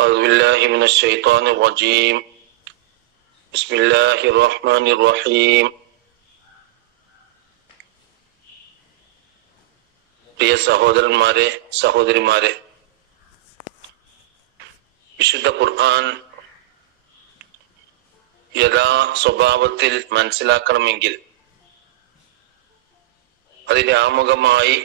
أعوذ بالله من الشيطان الرجيم بسم الله الرحمن الرحيم പ്രിയ സഹോദരന്മാരെ സഹോദരിമാരെ വിശുദ്ധ ഖുർആൻ യഥാ സ്വഭാവത്തിൽ മനസ്സിലാക്കണമെങ്കിൽ അതിന്റെ ആമുഖമായി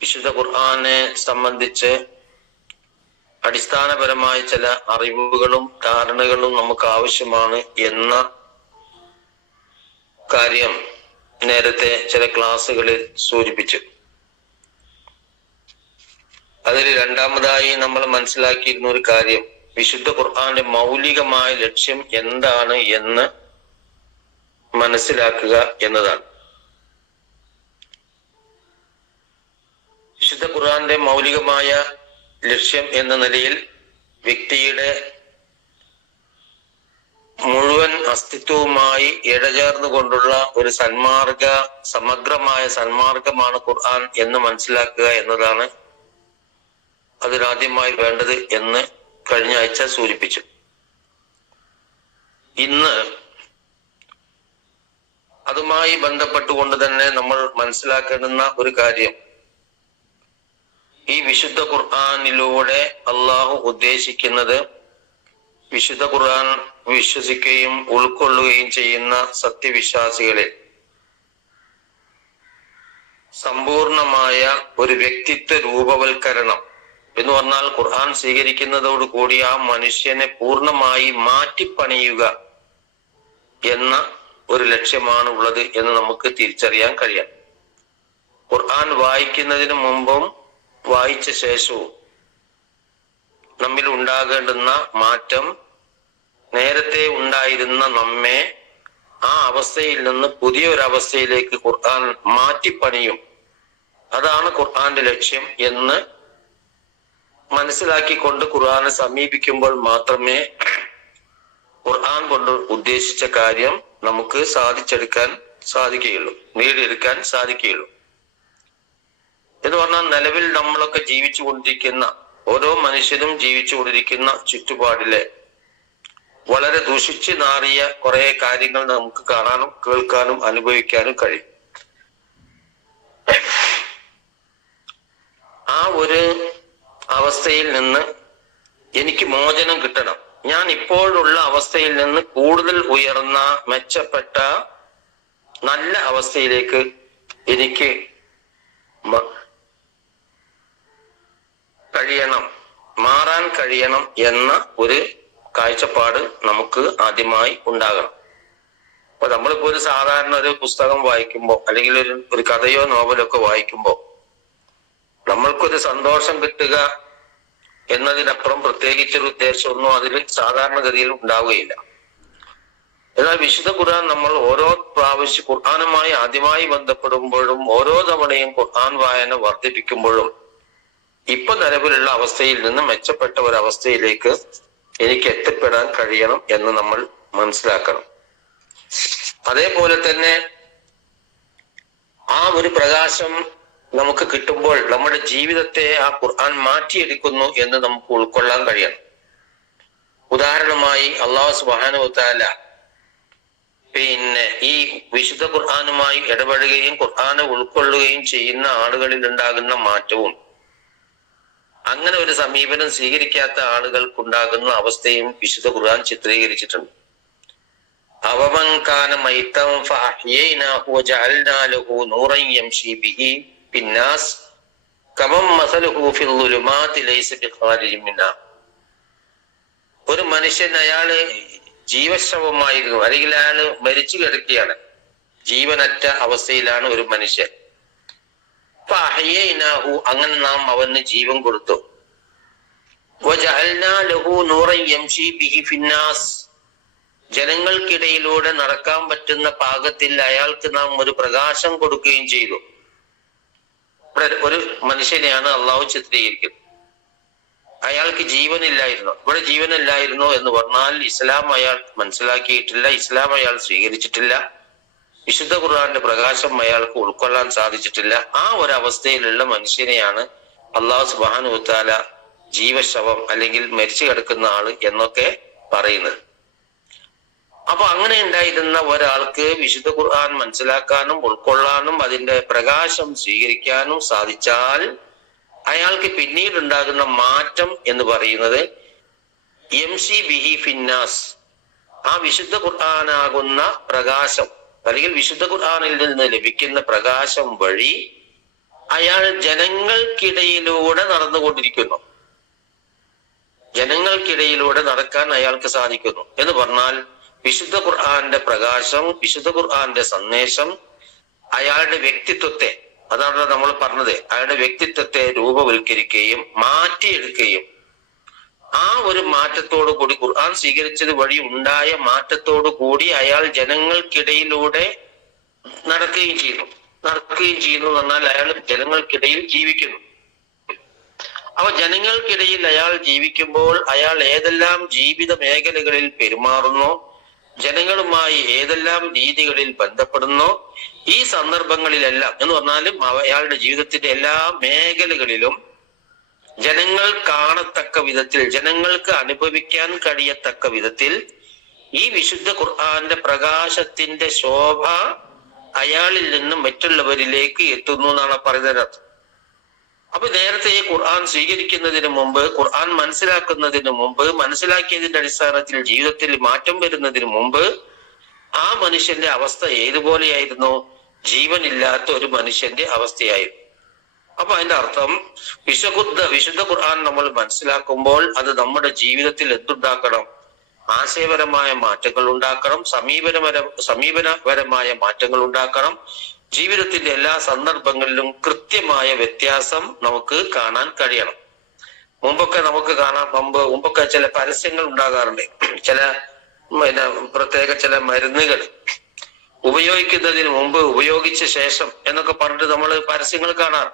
വിശുദ്ധ ഖുർആനെ സംബന്ധിച്ച് അടിസ്ഥാനപരമായ ചില അറിവുകളും ധാരണകളും നമുക്ക് ആവശ്യമാണ് എന്ന കാര്യം നേരത്തെ ചില ക്ലാസ്സുകളിൽ സൂചിപ്പിച്ചു. അതിൽ രണ്ടാമതായി നമ്മൾ മനസ്സിലാക്കിയിരുന്ന ഒരു കാര്യം വിശുദ്ധ ഖുർആാന്റെ മൗലികമായ ലക്ഷ്യം എന്താണ് എന്ന് മനസ്സിലാക്കുക എന്നതാണ്. വിശുദ്ധ ഖുർആാന്റെ മൗലികമായ ലക്ഷ്യം എന്ന നിലയിൽ വ്യക്തിയുടെ മുഴുവൻ അസ്തിത്വവുമായി ഇഴചേർന്നുകൊണ്ടുള്ള ഒരു സന്മാർഗ സമഗ്രമായ സന്മാർഗമാണ് ഖുർആൻ എന്ന് മനസ്സിലാക്കുക എന്നതാണ് അതിനാദ്യമായി വേണ്ടത് എന്ന് കഴിഞ്ഞ ആഴ്ച സൂചിപ്പിച്ചു. ഇന്ന് അതുമായി ബന്ധപ്പെട്ടുകൊണ്ട് തന്നെ നമ്മൾ മനസ്സിലാക്കേണ്ടുന്ന ഒരു കാര്യം ഈ വിശുദ്ധ ഖുർആാനിലൂടെ അള്ളാഹു ഉദ്ദേശിക്കുന്നത് വിശുദ്ധ ഖുർആൻ വിശ്വസിക്കുകയും ഉൾക്കൊള്ളുകയും ചെയ്യുന്ന സത്യവിശ്വാസികളിൽ സമ്പൂർണമായ ഒരു വ്യക്തിത്വ രൂപവൽക്കരണം എന്ന് പറഞ്ഞാൽ ഖുർആൻ സ്വീകരിക്കുന്നതോട് കൂടി ആ മനുഷ്യനെ പൂർണമായി മാറ്റിപ്പണിയുക എന്ന ഒരു ലക്ഷ്യമാണ് ഉള്ളത് എന്ന് നമുക്ക് തിരിച്ചറിയാൻ കഴിയാം. ഖുർആൻ വായിക്കുന്നതിന് മുമ്പും വായിച്ച ശേഷവും നമ്മിൽ ഉണ്ടാകേണ്ടുന്ന മാറ്റം നേരത്തെ ഉണ്ടായിരുന്ന നമ്മെ ആ അവസ്ഥയിൽ നിന്ന് പുതിയൊരവസ്ഥയിലേക്ക് ഖുർആൻ മാറ്റിപ്പണിയും. അതാണ് ഖുർആന്റെ ലക്ഷ്യം എന്ന് മനസ്സിലാക്കിക്കൊണ്ട് ഖുർആനെ സമീപിക്കുമ്പോൾ മാത്രമേ ഖുർആൻ കൊണ്ട് ഉദ്ദേശിച്ച കാര്യം നമുക്ക് സാധിച്ചെടുക്കാൻ സാധിക്കുകയുള്ളൂ നേടിയെടുക്കാൻ സാധിക്കുകയുള്ളൂ. എന്ന് പറഞ്ഞാൽ നിലവിൽ നമ്മളൊക്കെ ജീവിച്ചു കൊണ്ടിരിക്കുന്ന ഓരോ മനുഷ്യരും ജീവിച്ചു കൊണ്ടിരിക്കുന്ന ചുറ്റുപാടിലെ വളരെ ദുഷിച്ച് നാറിയ കുറെ കാര്യങ്ങൾ നമുക്ക് കാണാനും കേൾക്കാനും അനുഭവിക്കാനും കഴിയും. ആ ഒരു അവസ്ഥയിൽ നിന്ന് എനിക്ക് മോചനം കിട്ടണം. ഞാൻ ഇപ്പോഴുള്ള അവസ്ഥയിൽ നിന്ന് കൂടുതൽ ഉയർന്ന മെച്ചപ്പെട്ട നല്ല അവസ്ഥയിലേക്ക് എനിക്ക് കഴിയണം മാറാൻ കഴിയണം എന്ന ഒരു കാഴ്ചപ്പാട് നമുക്ക് ആദ്യമായി ഉണ്ടാകണം. അപ്പൊ നമ്മളിപ്പോ ഒരു സാധാരണ ഒരു പുസ്തകം വായിക്കുമ്പോ അല്ലെങ്കിൽ ഒരു ഒരു കഥയോ നോവലോ ഒക്കെ വായിക്കുമ്പോൾ നമ്മൾക്കൊരു സന്തോഷം കിട്ടുക എന്നതിനപ്പുറം പ്രത്യേകിച്ചൊരു ഉദ്ദേശമൊന്നും അതിൽ സാധാരണഗതിയിൽ ഉണ്ടാവുകയില്ല. എന്നാൽ വിശുദ്ധ ഖുർആൻ നമ്മൾ ഓരോ പ്രാവശ്യം ഖുർആാനുമായി ആദ്യമായി ബന്ധപ്പെടുമ്പോഴും ഓരോ തവണയും ഖുർആൻ വായന വർദ്ധിപ്പിക്കുമ്പോഴും ഇപ്പൊ നിലവിലുള്ള അവസ്ഥയിൽ നിന്ന് മെച്ചപ്പെട്ട ഒരു അവസ്ഥയിലേക്ക് എനിക്ക് എത്തിപ്പെടാൻ കഴിയണം എന്ന് നമ്മൾ മനസ്സിലാക്കണം. അതേപോലെ തന്നെ ആ ഒരു പ്രകാശം നമുക്ക് കിട്ടുമ്പോൾ നമ്മുടെ ജീവിതത്തെ ആ ഖുർആൻ മാറ്റിയെടുക്കുന്നു എന്ന് നമുക്ക് ഉൾക്കൊള്ളാൻ കഴിയണം. ഉദാഹരണമായി അള്ളാഹു സുബാനുത്താല പിന്നെ ഈ വിശുദ്ധ ഖുർആാനുമായി ഇടപെടുകയും ഖുർആാനെ ഉൾക്കൊള്ളുകയും ചെയ്യുന്ന ആളുകളിൽ ഉണ്ടാകുന്ന മാറ്റവും അങ്ങനെ ഒരു സമീപനം സ്വീകരിക്കാത്ത ആളുകൾക്കുണ്ടാകുന്ന അവസ്ഥയും വിശുദ്ധ ഖുർആൻ ചിത്രീകരിച്ചിട്ടുണ്ട്. ഒരു മനുഷ്യൻ അയാൾ ജീവശ്രവമായിരുന്നു അല്ലെങ്കിൽ അയാൾ മരിച്ചു കിടക്കുകയാണ്. ജീവനറ്റ അവസ്ഥയിലാണ് ഒരു മനുഷ്യൻ. അങ്ങനെ നാം അവന് ജീവൻ കൊടുത്തു. ലഹു ഫിന്നാസ് ജനങ്ങൾക്കിടയിലൂടെ നടക്കാൻ പറ്റുന്ന പാകത്തിൽ അയാൾക്ക് നാം ഒരു പ്രകാശം കൊടുക്കുകയും ചെയ്തു. ഒരു മനുഷ്യനെയാണ് അള്ളാഹു ചിത്രീകരിക്കുന്നത്. അയാൾക്ക് ജീവനില്ലായിരുന്നു. ഇവിടെ ജീവനില്ലായിരുന്നു എന്ന് പറഞ്ഞാൽ ഇസ്ലാം അയാൾ മനസ്സിലാക്കിയിട്ടില്ല ഇസ്ലാം അയാൾ സ്വീകരിച്ചിട്ടില്ല. വിശുദ്ധ ഖുർആാന്റെ പ്രകാശം അയാൾക്ക് ഉൾക്കൊള്ളാൻ സാധിച്ചിട്ടില്ല. ആ ഒരു അവസ്ഥയിലുള്ള മനുഷ്യനെയാണ് അള്ളാഹു സുബാനു താല ജീവശവം അല്ലെങ്കിൽ മരിച്ചു കിടക്കുന്ന ആൾ എന്നൊക്കെ പറയുന്നത്. അപ്പൊ അങ്ങനെ ഉണ്ടായിരുന്ന ഒരാൾക്ക് വിശുദ്ധ ഖുർആൻ മനസ്സിലാക്കാനും ഉൾക്കൊള്ളാനും അതിന്റെ പ്രകാശം സ്വീകരിക്കാനും സാധിച്ചാൽ അയാൾക്ക് പിന്നീട് ഉണ്ടാകുന്ന മാറ്റം എന്ന് പറയുന്നത് എം സി ബിഹി ഫിന്നാസ്. ആ വിശുദ്ധ ഖുർആനാകുന്ന പ്രകാശം അല്ലെങ്കിൽ വിശുദ്ധ ഖുർആാനിൽ നിന്ന് ലഭിക്കുന്ന പ്രകാശം വഴി അയാൾ ജനങ്ങൾക്കിടയിലൂടെ നടന്നുകൊണ്ടിരിക്കുന്നു. ജനങ്ങൾക്കിടയിലൂടെ നടക്കാൻ അയാൾക്ക് സാധിക്കുന്നു. എന്ന് പറഞ്ഞാൽ വിശുദ്ധ ഖുർആാന്റെ പ്രകാശം വിശുദ്ധ ഖുർആാന്റെ സന്ദേശം അയാളുടെ വ്യക്തിത്വത്തെ അതാണ് നമ്മൾ പറഞ്ഞത് അയാളുടെ വ്യക്തിത്വത്തെ രൂപവൽക്കരിക്കുകയും മാറ്റിയെടുക്കുകയും ആ ഒരു മാറ്റത്തോടു കൂടി ഖുർആൻ സ്വീകരിച്ചത് വഴി ഉണ്ടായ മാറ്റത്തോടു കൂടി അയാൾ ജനങ്ങൾക്കിടയിലൂടെ നടക്കുകയും ചെയ്യുന്നു. നടക്കുകയും ചെയ്യുന്നു എന്ന് പറഞ്ഞാൽ അയാൾ ജനങ്ങൾക്കിടയിൽ ജീവിക്കുന്നു. അപ്പൊ ജനങ്ങൾക്കിടയിൽ അയാൾ ജീവിക്കുമ്പോൾ അയാൾ ഏതെല്ലാം ജീവിത മേഖലകളിൽ പെരുമാറുന്നു ജനങ്ങളുമായി ഏതെല്ലാം രീതികളിൽ ബന്ധപ്പെടുന്നു ഈ സന്ദർഭങ്ങളിലെല്ലാം എന്ന് പറഞ്ഞാലും അയാളുടെ ജീവിതത്തിന്റെ എല്ലാ മേഖലകളിലും ജനങ്ങൾ കാണത്തക്ക വിധത്തിൽ ജനങ്ങൾക്ക് അനുഭവിക്കാൻ കഴിയത്തക്ക വിധത്തിൽ ഈ വിശുദ്ധ ഖുർആന്റെ പ്രകാശത്തിന്റെ ശോഭ അയാളിൽ നിന്നും മറ്റുള്ളവരിലേക്ക് എത്തുന്നു എന്നാണ് പറയുന്നത് അപ്പൊ നേരത്തെ ഈ ഖുർആൻ സ്വീകരിക്കുന്നതിന് മുമ്പ് ഖുർആൻ മനസ്സിലാക്കുന്നതിന് മുമ്പ് മനസ്സിലാക്കിയതിന്റെ അടിസ്ഥാനത്തിൽ ജീവിതത്തിൽ മാറ്റം വരുന്നതിന് മുമ്പ് ആ മനുഷ്യന്റെ അവസ്ഥ ഏതുപോലെയായിരുന്നു? ജീവനില്ലാത്ത ഒരു മനുഷ്യന്റെ അവസ്ഥയായിരുന്നു. അപ്പൊ അതിന്റെ അർത്ഥം വിശുദ്ധ വിശുദ്ധ ഖുർആൻ നമ്മൾ മനസ്സിലാക്കുമ്പോൾ അത് നമ്മുടെ ജീവിതത്തിൽ എന്തുണ്ടാക്കണം? ആശയപരമായ മാറ്റങ്ങൾ ഉണ്ടാക്കണം സമീപനപര സമീപനപരമായ മാറ്റങ്ങൾ ഉണ്ടാക്കണം. ജീവിതത്തിന്റെ എല്ലാ സന്ദർഭങ്ങളിലും കൃത്യമായ വ്യത്യാസം നമുക്ക് കാണാൻ കഴിയണം. മുമ്പൊക്കെ നമുക്ക് കാണാം മുമ്പ് മുമ്പൊക്കെ ചില പരസ്യങ്ങൾ ഉണ്ടാകാറുണ്ട്. ചില പ്രത്യേക ചില മരുന്നുകൾ. ഉപയോഗിക്കുന്നതിന് മുമ്പ് ഉപയോഗിച്ച ശേഷം എന്നൊക്കെ പറഞ്ഞിട്ട് നമ്മൾ പരസ്യങ്ങൾ കാണാറ്.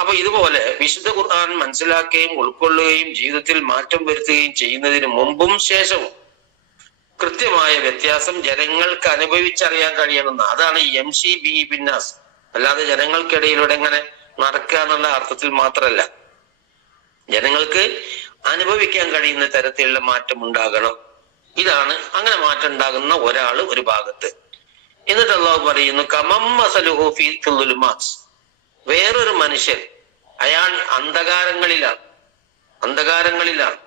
അപ്പൊ ഇതുപോലെ വിശുദ്ധ ഖുർആൻ മനസ്സിലാക്കുകയും ഉൾക്കൊള്ളുകയും ജീവിതത്തിൽ മാറ്റം വരുത്തുകയും ചെയ്യുന്നതിന് മുമ്പും ശേഷവും കൃത്യമായ വ്യത്യാസം ജനങ്ങൾക്ക് അനുഭവിച്ചറിയാൻ കഴിയണമെന്ന് അതാണ് എം സി ബി ബിന്നാസ്. അല്ലാതെ ജനങ്ങൾക്കിടയിലൂടെ എങ്ങനെ നടക്കുക എന്നുള്ള അർത്ഥത്തിൽ മാത്രമല്ല. ജനങ്ങൾക്ക് അനുഭവിക്കാൻ കഴിയുന്ന തരത്തിലുള്ള മാറ്റം ഉണ്ടാകണം ഇതാണ് അങ്ങനെ മാറ്റം ഉണ്ടാകുന്ന ഒരാൾ ഒരു ഭാഗത്ത്. എന്നിട്ട് അള്ളാഹു പറയുന്നു കമം മസലുഹു ഫീ തുലുമാസ് വേറൊരു മനുഷ്യൻ അയാൾ അന്ധകാരങ്ങളിലാണ് അന്ധകാരങ്ങളിലാണ്.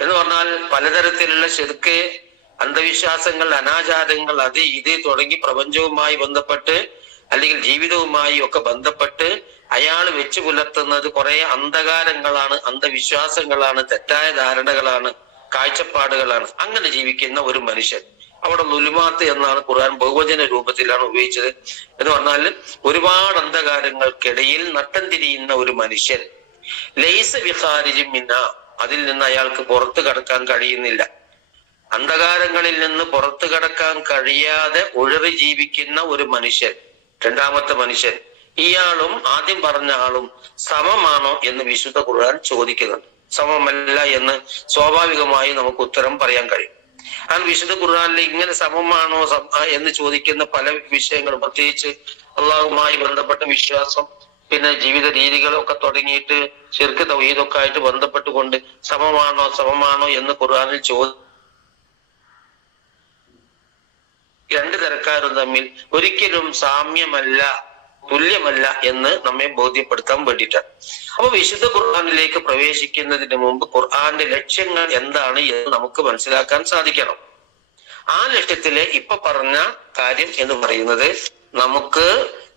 എന്ന് പറഞ്ഞാൽ പലതരത്തിലുള്ള ശെരുക്ക് അന്ധവിശ്വാസങ്ങൾ അനാചാരങ്ങൾ അത് ഇത് തുടങ്ങി പ്രപഞ്ചവുമായി ബന്ധപ്പെട്ട് അല്ലെങ്കിൽ ജീവിതവുമായി ഒക്കെ ബന്ധപ്പെട്ട് അയാൾ വെച്ചു പുലർത്തുന്നത് കുറെ അന്ധകാരങ്ങളാണ് അന്ധവിശ്വാസങ്ങളാണ് തെറ്റായ ധാരണകളാണ് കാഴ്ചപ്പാടുകളാണ് അങ്ങനെ ജീവിക്കുന്ന ഒരു മനുഷ്യൻ. അവിടെ ലുലുമാത്ത് എന്നാണ് ഖുർആൻ ബഹുവചന രൂപത്തിലാണ് ഉപയോഗിച്ചത് എന്ന് പറഞ്ഞാൽ ഒരുപാട് അന്ധകാരങ്ങൾക്കിടയിൽ നട്ടം തിരിയുന്ന ഒരു മനുഷ്യൻ. ലൈസ വിഹാരിജും മിന്ന. അതിൽ നിന്ന് അയാൾക്ക് പുറത്തു കടക്കാൻ കഴിയുന്നില്ല. അന്ധകാരങ്ങളിൽ നിന്ന് പുറത്തു കടക്കാൻ കഴിയാതെ ഉഴറി ജീവിക്കുന്ന ഒരു മനുഷ്യൻ രണ്ടാമത്തെ മനുഷ്യൻ. ഇയാളും ആദ്യം പറഞ്ഞ ആളും സമമാണോ എന്ന് വിശുദ്ധ ഖുർആൻ ചോദിക്കുന്നുണ്ട്. സമമല്ല എന്ന് സ്വാഭാവികമായി നമുക്ക് ഉത്തരം പറയാൻ കഴിയും. ആ വിശുദ്ധ ഖുർആനിൽ ഇങ്ങനെ സമമാണോ എന്ന് ചോദിക്കുന്ന പല വിഷയങ്ങളും പ്രത്യേകിച്ച് അള്ളാഹുമായി ബന്ധപ്പെട്ട വിശ്വാസം പിന്നെ ജീവിത രീതികളൊക്കെ തുടങ്ങിയിട്ട് ചെറുക്ക് തൗഹീദൊക്കെ ആയിട്ട് ബന്ധപ്പെട്ടുകൊണ്ട് സമമാണോ സമമാണോ എന്ന് ഖുർആാനിൽ ചോദി രണ്ട് തരക്കാരും തമ്മിൽ ഒരിക്കലും സാമ്യമല്ല. തുല്യമല്ല എന്ന് നമ്മെ ബോധ്യപ്പെടുത്താൻ വേണ്ടിയിട്ടാണ് അപ്പൊ വിശുദ്ധ ഖുർആാനിലേക്ക് പ്രവേശിക്കുന്നതിന് മുമ്പ് ഖുർആാന്റെ ലക്ഷ്യങ്ങൾ എന്താണ് എന്ന് നമുക്ക് മനസ്സിലാക്കാൻ സാധിക്കണം. ആ ലക്ഷ്യത്തിലെ ഇപ്പൊ പറഞ്ഞ കാര്യം എന്ന് പറയുന്നത് നമുക്ക്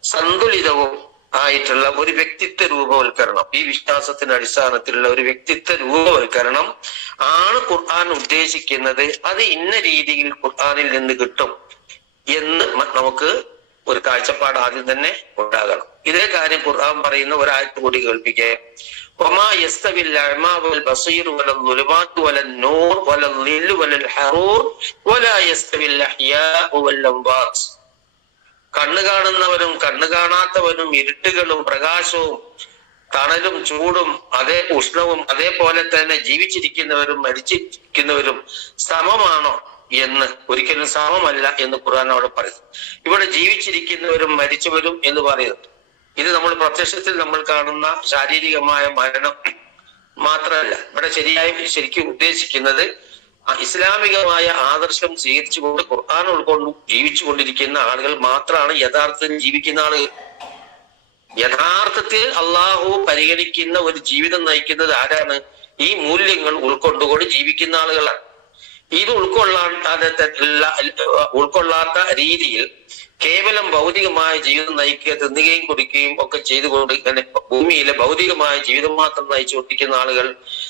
സന്തുലിതവും ആയിട്ടുള്ള ഒരു വ്യക്തിത്വ രൂപവൽക്കരണം ഈ വിശ്വാസത്തിന്റെ അടിസ്ഥാനത്തിലുള്ള ഒരു വ്യക്തിത്വ രൂപവൽക്കരണം ആണ് ഖുർആൻ ഉദ്ദേശിക്കുന്നത്. അത് ഇന്ന രീതിയിൽ ഖുർആാനിൽ നിന്ന് കിട്ടും എന്ന് നമുക്ക് ഒരു കാഴ്ചപ്പാട് ആദ്യം തന്നെ ഉണ്ടാകണം. ഇതേ കാര്യം ഖുർആൻ പറയുന്ന ഒരാഴ്ച കൂടി കേൾപ്പിക്കേ. കണ്ണു കാണുന്നവരും കണ്ണു കാണാത്തവരും ഇരുട്ടുകളും പ്രകാശവും തണലും ചൂടും അതേ ഉഷ്ണവും അതേപോലെ തന്നെ ജീവിച്ചിരിക്കുന്നവരും മരിച്ചിരിക്കുന്നവരും സമമാണോ? എന്ന് ഒരിക്കലും സമമല്ല എന്ന് ഖുർആൻ അവിടെ പറയുന്നു. ഇവിടെ ജീവിച്ചിരിക്കുന്നവരും മരിച്ചവരും എന്ന് പറയുന്നു. ഇത് നമ്മൾ പ്രത്യക്ഷത്തിൽ നമ്മൾ കാണുന്ന ശാരീരികമായ മരണം മാത്രമല്ല. ഇവിടെ ശരിയായി ശരിക്കും ഉദ്ദേശിക്കുന്നത് ഇസ്ലാമികമായ ആദർശം സ്വീകരിച്ചുകൊണ്ട് ഖുർആൻ ഉൾക്കൊണ്ട് ജീവിച്ചു കൊണ്ടിരിക്കുന്ന ആളുകൾ മാത്രമാണ് യഥാർത്ഥത്തിൽ ജീവിക്കുന്ന ആളുകൾ. യഥാർത്ഥത്തിൽ അള്ളാഹു പരിഗണിക്കുന്ന ഒരു ജീവിതം നയിക്കുന്നത് ആരാണ്? ഈ മൂല്യങ്ങൾ ഉൾക്കൊണ്ടുകൊണ്ട് ജീവിക്കുന്ന ആളുകളാണ്. ഇത് ഉൾക്കൊള്ളാത്ത ഉൾക്കൊള്ളാത്ത രീതിയിൽ കേവലം ഭൗതികമായ ജീവിതം നയിക്കുക തിന്നുകയും കുടിക്കുകയും ഒക്കെ ചെയ്തുകൊണ്ട് ഇങ്ങനെ ഭൂമിയിലെ ഭൗതികമായ ജീവിതം മാത്രം നയിച്ചു കൊണ്ടിരിക്കുന്ന ആളുകൾ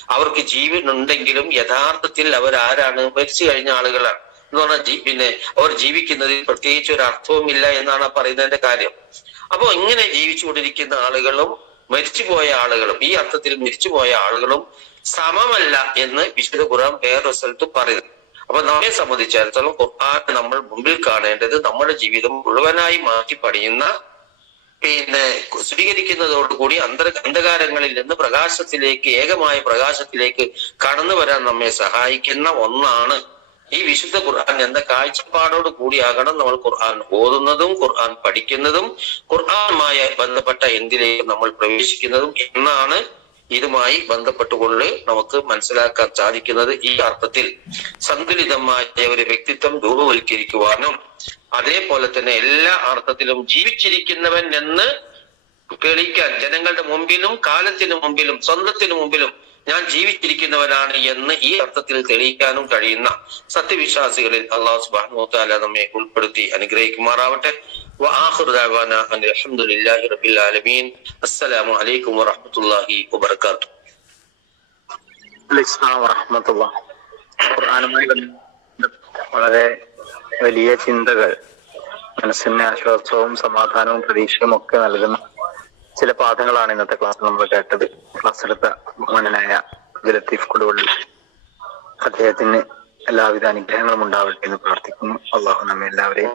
അവർക്ക് ജീവൻ ഉണ്ടെങ്കിലും യഥാർത്ഥത്തിൽ അവർ ആരാണ് മരിച്ചു കഴിഞ്ഞ ആളുകളാണ്. എന്ന് പറഞ്ഞാൽ പിന്നെ അവർ ജീവിക്കുന്നതിൽ പ്രത്യേകിച്ച് ഒരു അർത്ഥവുമില്ല എന്നാണ് പറയുന്നതിന്റെ കാര്യം. അപ്പൊ ഇങ്ങനെ ജീവിച്ചുകൊണ്ടിരിക്കുന്ന ആളുകളും മരിച്ചുപോയ ആളുകളും ഈ അർത്ഥത്തിൽ മരിച്ചുപോയ ആളുകളും സമമല്ല എന്ന് വിശുദ്ധ ഖുർആൻ വേറൊരു സ്ഥലത്ത് പറയുന്നു. അപ്പൊ നമ്മെ സംബന്ധിച്ചിടത്തോളം ഖുർആൻ നമ്മൾ മുമ്പിൽ കാണേണ്ടത് നമ്മുടെ ജീവിതം മുഴുവനായി മാറ്റി പണിയുന്ന പിന്നെ സ്വീകരിക്കുന്നതോടുകൂടി അന്തര അന്ധകാരങ്ങളിൽ നിന്ന് പ്രകാശത്തിലേക്ക് ഏകമായ പ്രകാശത്തിലേക്ക് കടന്നു വരാൻ നമ്മെ സഹായിക്കുന്ന ഒന്നാണ് ഈ വിശുദ്ധ ഖുർആൻ എന്ന കാഴ്ചപ്പാടോട് കൂടിയാകണം നമ്മൾ ഖുർആൻ ഓതുന്നതും ഖുർആൻ പഠിക്കുന്നതും ഖുർആനുമായി ബന്ധപ്പെട്ട എന്തിലേക്ക് നമ്മൾ പ്രവേശിക്കുന്നതും എന്നാണ് ഇതുമായി ബന്ധപ്പെട്ടുകൊണ്ട് നമുക്ക് മനസ്സിലാക്കാൻ സാധിക്കുന്നത് ഈ അർത്ഥത്തിൽ. സന്തുലിതമായ ഒരു വ്യക്തിത്വം രൂപവൽക്കരിക്കുവാനും അതേപോലെ തന്നെ എല്ലാ അർത്ഥത്തിലും ജീവിച്ചിരിക്കുന്നവൻ എന്ന് തെളിയിക്കാൻ ജനങ്ങളുടെ മുമ്പിലും കാലത്തിനു മുമ്പിലും സ്വന്തത്തിനു മുമ്പിലും ഞാൻ ജീവിച്ചിരിക്കുന്നവനാണ് എന്ന് ഈ അർത്ഥത്തിൽ തെളിയിക്കാനും കഴിയുന്ന സത്യവിശ്വാസികളിൽ അള്ളാഹു സുബാനുത്താല നമ്മെ ഉൾപ്പെടുത്തി അനുഗ്രഹിക്കുമാറാവട്ടെ. അസ്സലാമു അലൈക്കും വറഹമത്തല്ലാഹി വബർക്കാത്തു വളരെ വലിയ ചിന്തകൾ മനസ്സിന് ആശ്വാസവും സമാധാനവും പ്രതീക്ഷയും ഒക്കെ നൽകുന്ന ചില പാഠങ്ങളാണ് ഇന്നത്തെ ക്ലാസ് നമ്മൾ കേട്ടത്. ക്ലാസ് എടുത്ത മനനായ ലത്തീഫ് കൊടുവള്ളി അദ്ദേഹത്തിന് എല്ലാവിധ അനുഗ്രഹങ്ങളും ഉണ്ടാവട്ടെ എന്ന് പ്രാർത്ഥിക്കുന്നു. അള്ളാഹു നമ്മെ എല്ലാവരെയും